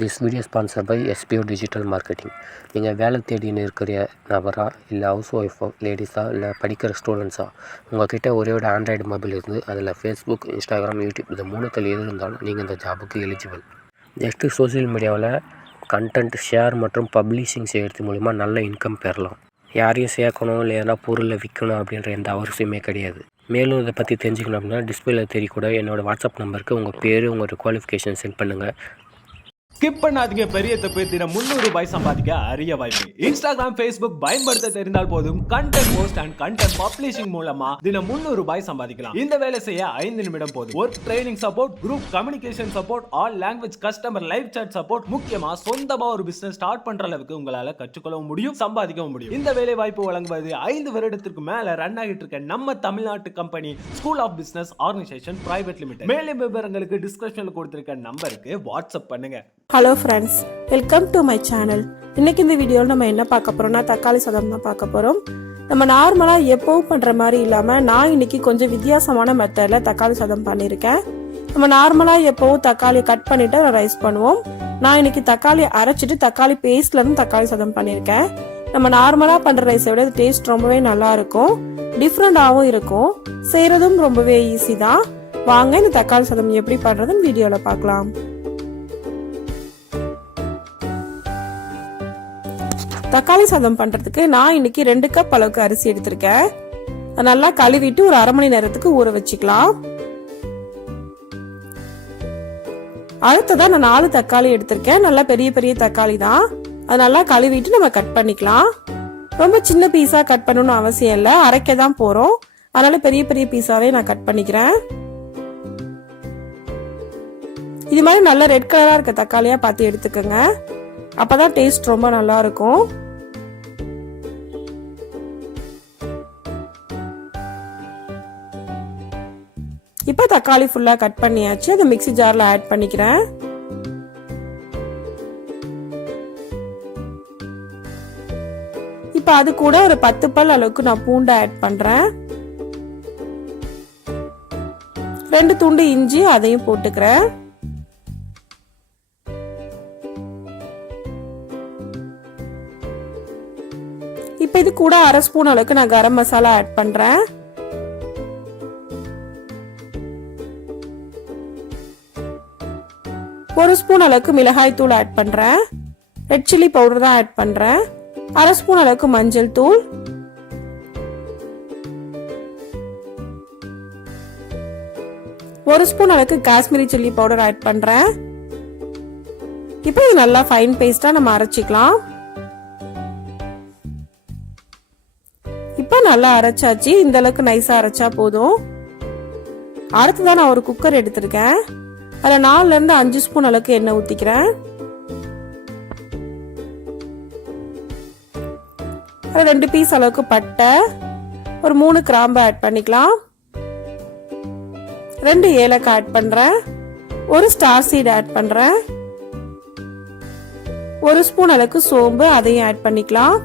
This video sponsor by SPO digital marketing. நீங்கள் வேலை தேடின்னு இருக்கிற நபரா, இல்லை ஹவுஸ் ஒய்ஃபோ, லேடிஸா, இல்லை படிக்கிற ஸ்டூடெண்ட்ஸா, உங்கள்கிட்ட ஒரே ஒரு ஆண்ட்ராய்டு மொபைல் இருந்து அதில் ஃபேஸ்புக், இன்ஸ்டாகிராம், யூடியூப் இது மூணுத்தில் எது இருந்தாலும் நீங்கள் இந்த ஜாபுக்கு எலிஜிபிள். நெக்ஸ்ட்டு சோசியல் மீடியாவில் கண்டென்ட் ஷேர் மற்றும் பப்ளிஷிங் செய்கிறது மூலிமா நல்ல இன்கம் பெறலாம். யாரையும் சேர்க்கணும் இல்லை எதனா பொருளை விற்கணும் அப்படின்ற எந்த அவசியமே கிடையாது. மேலும் இதை பற்றி தெரிஞ்சுக்கணும் அப்படின்னா டிஸ்பிளேல தெரியக்கூட என்னோடய வாட்ஸ்அப் நம்பருக்கு உங்கள் பேர், உங்களோட குவாலிஃபிகேஷன் சென்ட் பண்ணுங்கள். ஸ்கிப் பண்ணாதீங்க. பெரிய தப்பு. தினம் 300 ரூபாய் சம்பாதிக்க அரிய வாய்ப்பு. இன்ஸ்டாகிராம், ஃபேஸ்புக் பயன்படுத்த தெரிந்தால் போதும் content post and content publishing மூலமா தினம் 300 ரூபாய் சம்பாதிக்கலாம். இந்த வேலை செய்ய 5 நிமிடம் போதும். Work training support, group communication support, all language customer live chat support, முக்கியமா சொந்தமா ஒரு பிசினஸ் ஸ்டார்ட் பண்ற அளவுக்கு உங்களால கற்றுக்கொள்ளவும் முடியும், சம்பாதிக்கவும் முடியும். இந்த வேலை வாய்ப்பு வழங்குவது 5 வருடத்திற்கு மேல ரன் ஆகிட்டு இருக்க நம்ம தமிழ்நாட்டு company school of business organisation private limited. மேலும் விவரங்களுக்கு டிஸ்கிரிப்ஷன்ல கொடுத்திருக்க நம்பருக்கு வாட்ஸ்அப் பண்ணுங்க. Hello friends, welcome to my channel. இன்னைக்கு இந்த வீடியோவில் நம்ம என்ன பார்க்க போறோம்னா தக்காளி சாதம் தான் பார்க்க போகிறோம். நம்ம நார்மலாக எப்பவும் பண்ணுற மாதிரி இல்லாமல் நான் இன்னைக்கு கொஞ்சம் வித்தியாசமான மெத்தடில் தக்காளி சாதம் பண்ணியிருக்கேன். நம்ம நார்மலாக எப்பவும் தக்காளியை கட் பண்ணிட்டு ரைஸ் பண்ணுவோம். நான் இன்னைக்கு தக்காளி அரைச்சிட்டு தக்காளி பேஸ்ட்லேருந்து தக்காளி சாதம் பண்ணியிருக்கேன். நம்ம நார்மலாக பண்ணுற ரைஸை விட டேஸ்ட் ரொம்பவே நல்லா இருக்கும், டிஃப்ரெண்டாகவும் இருக்கும், செய்கிறதும் ரொம்பவே ஈஸி தான். வாங்க இந்த தக்காளி சாதம் எப்படி பண்ணுறதுன்னு வீடியோவில் பார்க்கலாம். தக்காளி சாதம் பண்றதுக்கு நான் இன்னைக்கு 2 கப் அளவுக்கு அரிசி எடுத்திருக்கேன். நல்லா கழுவிட்டு ஒரு அரை மணி நேரத்துக்கு ஊற வச்சுக்கலாம். அடுத்ததா நான் 4 தக்காளி எடுத்திருக்கேன். நல்லா பெரிய பெரிய தக்காளி தான். அது நல்லா கழுவிட்டு நம்ம கட் பண்ணிக்கலாம். ரொம்ப சின்ன பீஸா கட் பண்ணணும்னு அவசியம் இல்லை, அரைக்க தான் போறோம். அதனால பெரிய பெரிய பீஸாவே நான் கட் பண்ணிக்கிறேன். இது மாதிரி நல்லா ரெட் கலரா இருக்க தக்காளியா பார்த்து எடுத்துக்கோங்க, அப்பதான் டேஸ்ட் ரொம்ப நல்லா இருக்கும். இப்போ தக்காளி ஃபுல்லா கட் பண்ணியாச்சு. அதை மிக்ஸி ஜார்ல ஆட் பண்ணிக்கிறேன். இப்போ அது கூட ஒரு 10 பல் அளவுக்கு நான் பூண்டை ஆட் பண்றேன். 2 துண்டு இஞ்சி அதையும் போட்டுக்கிறேன். இப்போ இது கூட அரை ஸ்பூன் அளவுக்கு நான் கரம் மசாலா ஆட் பண்றேன். ஒரு ஸ்பூன் அளவுக்கு மிளகாய் தூள் ஆட் பண்றேன். ரெட் சில்லி பவுடர் தான் ஆட் பண்றேன். அரை ஸ்பூன் அளவுக்கு மஞ்சள் தூள், ஒரு ஸ்பூன் அளவுக்கு காஷ்மீரி சில்லி பவுடர் ஆட் பண்றேன். இப்போ இது நல்லா ஃபைன் பேஸ்டா நம்ம அரைச்சிக்கலாம். இப்போ நல்லா அரைச்சாச்சு. இந்த அளவுக்கு நைஸா அரைச்சா போதும். அடுத்ததான் நான் ஒரு குக்கர் எடுத்திருக்கேன். அதில் 4ல இருந்து 5 ஸ்பூன் அளவுக்கு எண்ணெய் ஊற்றிக்கிறேன். அதில் 2 பீஸ் அளவுக்கு பட்டை, ஒரு 3 கிராம்பு ஆட் பண்ணிக்கலாம். 2 ஏலக்காய் ஆட் பண்றேன். ஒரு ஸ்டார் சீட் ஆட் பண்றேன். ஒரு ஸ்பூன் அளவுக்கு சோம்பு அதையும் ஆட் பண்ணிக்கலாம்.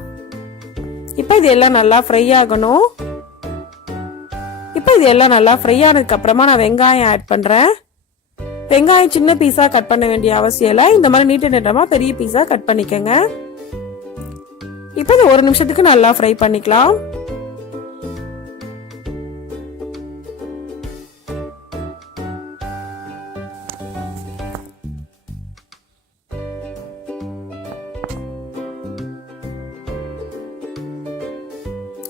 இப்போ இது எல்லாம் நல்லா ஃப்ரை ஆகணும். இப்போ இது எல்லாம் நல்லா ஃப்ரை ஆனதுக்கு அப்புறமா நான் வெங்காயம் ஆட் பண்றேன். வெங்காயம் சின்ன பீஸா கட் பண்ண வேண்டிய அவசியம் இல்லை, இந்த மாதிரி நீட்ட நீட்டமா பெரிய பீஸா கட் பண்ணிக்கங்க. இப்போ இது 1 நிமிஷத்துக்கு நல்லா ஃப்ரை பண்ணிக்கலாம்.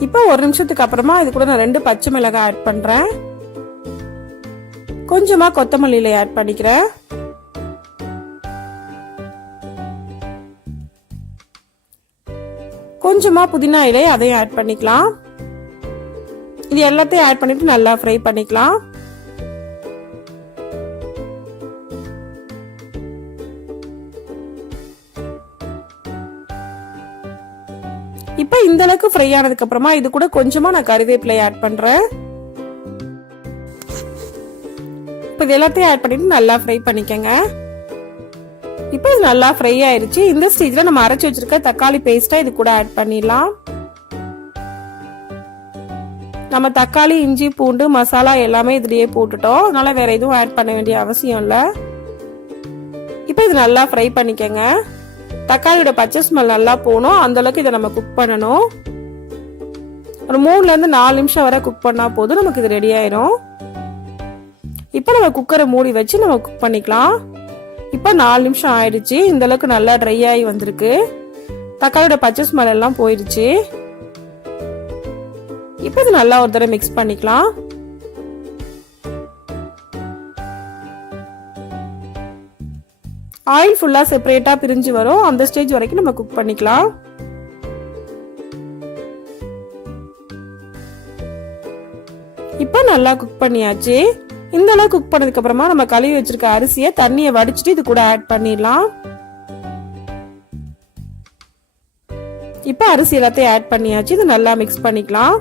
இப்போ 1 நிமிஷத்துக்கு அப்புறமா இது கூட நான் 2 பச்சை மிளகாய் ஆட் பண்றேன். கொஞ்சமா கொத்தமல்லி இலை ஆட் பண்ணிக்கிறேன். கொஞ்சமா புதினா இலை அதையும் ஆட் பண்ணிக்கலாம். இது எல்லாத்தையும் ஆட் பண்ணிட்டு நல்லா ஃப்ரை பண்ணிக்கலாம். இப்போ இந்த அளவுக்கு ஃப்ரை ஆனதுக்கு அப்புறமா இது கூட கொஞ்சமா நான் கறிவேப்பிலை ஆட் பண்றேன். இப்போ இது எல்லாத்தையும் ஆட் பண்ணிட்டு நல்லா ஃப்ரை பண்ணிக்கங்க. இப்போ இது நல்லா ஃப்ரை ஆயிருச்சு. இந்த ஸ்டேஜ்ல நம்ம அரைச்சு வச்சிருக்க தக்காளி பேஸ்டா இது கூட ஆட் பண்ணிடலாம். நம்ம தக்காளி, இஞ்சி, பூண்டு, மசாலா எல்லாமே இதுலயே போட்டுட்டோம், அதனால வேற எதுவும் ஆட் பண்ண வேண்டிய அவசியம் இல்லை. இப்போ இது நல்லா ஃப்ரை பண்ணிக்கங்க. தக்காளியோட பச்சை ஸ்மெல் நல்லா போகணும், அந்த அளவுக்கு இதை நம்ம குக் பண்ணணும். ஒரு 3ல இருந்து 4 நிமிஷம் வரை குக் பண்ணா போதும், நமக்கு இது ரெடி ஆயிரும். இப்போ நம்ம குக்கரை மூடி வச்சு நம்ம குக் பண்ணிக்கலாம். இப்போ 4 நிமிஷம் ஆயிடுச்சு. இந்த அளவுக்கு நல்லா ட்ரை ஆகி வந்திருக்கு. தக்காளியோட பச்சை ஸ்மெல் எல்லாம் போயிடுச்சு. இப்போ இது நல்லா ஒரு தடவை மிக்ஸ் பண்ணிக்கலாம். ஆயில் ஃபுல்லா செப்பரேட்டா பிரிஞ்சு வரும், அந்த ஸ்டேஜ் வரைக்கும் நம்ம குக் பண்ணிக்கலாம். இப்போ நல்லா குக் பண்ணியாச்சு. இந்த அளவு குக் பண்ணதுக்கு அப்புறமா நம்ம கழுவி வச்சிருக்க அரிசியை தண்ணியை வடிச்சிட்டு இது கூட ஆட் பண்ணிடலாம். இப்போ அரிசி எல்லாத்தையும் ஆட் பண்ணியாச்சு. இது நல்லா மிக்ஸ் பண்ணிக்கலாம்.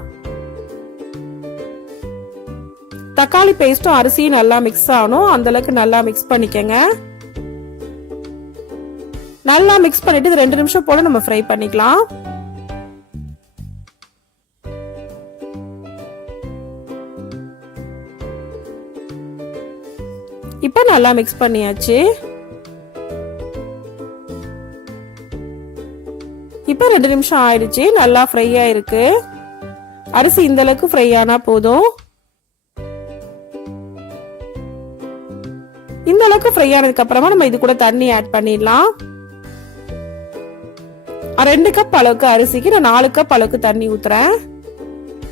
தக்காளி பேஸ்டும் அரிசியும் நல்லா மிக்ஸ் ஆகணும், அந்த அளவுக்கு நல்லா மிக்ஸ் பண்ணிக்கங்க. நல்லா மிக்ஸ் பண்ணிட்டு இது 2 நிமிஷம் போல நம்ம ஃப்ரை பண்ணிக்கலாம். இப்போ நல்லா மிக்ஸ் பண்ணியாச்சு. இப்போ 2 நிமிஷம் ஆயிடுச்சு. நல்லா ஃப்ரை ஆயிருக்கு. அரிசி இந்த அளவுக்கு ஃப்ரை ஆனா போதும். இந்த அளவுக்கு ஃப்ரை ஆனதுக்கு அப்புறமா நம்ம இது கூட தண்ணி ஆட் பண்ணிடலாம். 2 கப் அளவுக்கு அரிசிக்கு நான் 4 கப் அளவுக்கு தண்ணி ஊத்துறேன்.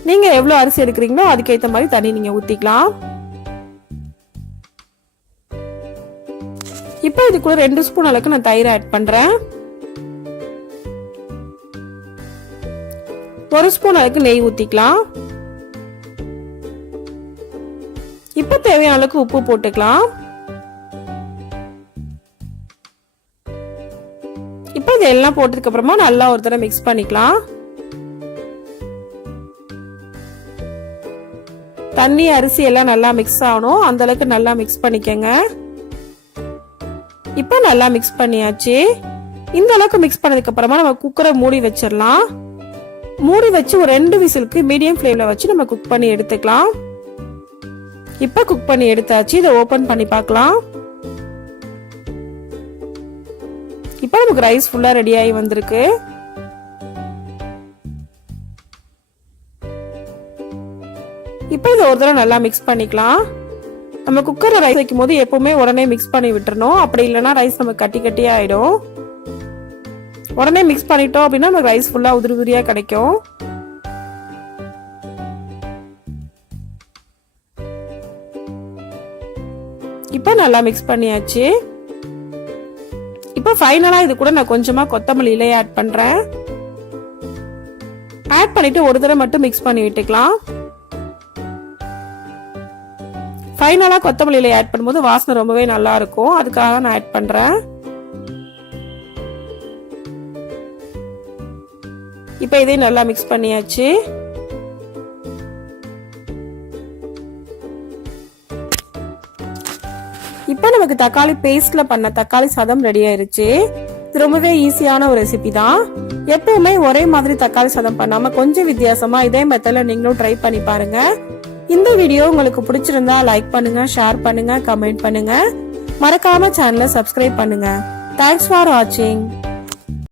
நீங்க எவ்வளவு அரிசி எடுக்கிறீங்களோ அதுக்கேற்ற மாதிரி தண்ணி நீங்க ஊத்திக்கலாம். இப்போ இது கூட 2 ஸ்பூன் அளவுக்கு நான் தயிர் ஆட் பண்றேன். 1 ஸ்பூன் அளவுக்கு நெய் ஊத்திக்கலாம். இப்போ தேவையான அளவுக்கு உப்பு போட்டுக்கலாம். இப்போ இதெல்லாம் போட்டதுக்கு அப்புறமா நல்லா ஒரு தடவை மிக்ஸ் பண்ணிக்கலாம். தண்ணி அரிசி எல்லாம் நல்லா மிக்ஸ் ஆகணும், அந்த அளவுக்கு நல்லா மிக்ஸ் பண்ணிக்கங்க. இப்போ நல்லா மிக்ஸ் பண்ணியாச்சு. இந்த அளவுக்கு மிக்ஸ் பண்ணதுக்கு அப்புறமா நம்ம குக்கரை மூடி வச்சிடலாம். மூடி வச்சு ஒரு 2 விசிலுக்கு மீடியம் ஃப்ளேம்ல வச்சு நம்ம குக் பண்ணி எடுத்துக்கலாம். இப்போ குக் பண்ணி எடுத்தாச்சு. இதை ஓபன் பண்ணி பார்க்கலாம். இப்போ நமக்கு ரைஸ் ஃபுல்லா ரெடி ஆகி வந்திருக்கு. இப்போ இதை ஒரு தடவை நல்லா மிக்ஸ் பண்ணிக்கலாம். நம்ம குக்கர்ல ரைஸ் வைக்கும் போது எப்பவுமே உடனே மிக்ஸ் பண்ணி விட்டுறணும், அப்படி இல்லைன்னா ரைஸ் நமக்கு கட்டி கட்டியா ஆயிடும். உடனே மிக்ஸ் பண்ணிட்டோம் அப்படின்னா நமக்கு ரைஸ் ஃபுல்லா உதிரி உதிரியா கிடைக்கும். இப்போ நல்லா மிக்ஸ் பண்ணியாச்சு. இப்போ ஃபைனலா இது கூட நான் கொஞ்சமா கொத்தமல்லி இலையை ஆட் பண்றேன். ஆட் பண்ணிட்டு ஒரு தடவை மட்டும் மிக்ஸ் பண்ணி விட்டுக்கலாம். ஃபைனலா கொத்தமல்லி இலையை ஆட் பண்ணும்போது வாசனை ரொம்பவே நல்லா இருக்கும், அதுக்காக நான் ஆட் பண்றேன். இப்போ இதையும் நல்லா மிக்ஸ் பண்ணியாச்சு. இப்போ நமக்கு தக்காளி பேஸ்ட்ல பண்ண தக்காளி சாதம் ரெடி ஆயிருச்சு. இது ரொம்பவே ஈஸியான ஒரு ரெசிபி தான். எப்பவுமே ஒரே மாதிரி தக்காளி சாதம் பண்ணாம கொஞ்சம் வித்தியாசமா இதே மெத்தட்ல நீங்களும் ட்ரை பண்ணி பாருங்க. இந்த வீடியோ உங்களுக்கு பிடிச்சிருந்தா லைக் பண்ணுங்க, ஷேர் பண்ணுங்க, கமெண்ட் பண்ணுங்க. மறக்காம சேனலை சப்ஸ்கிரைப் பண்ணுங்க. தேங்க்ஸ் ஃபார் வாட்சிங்.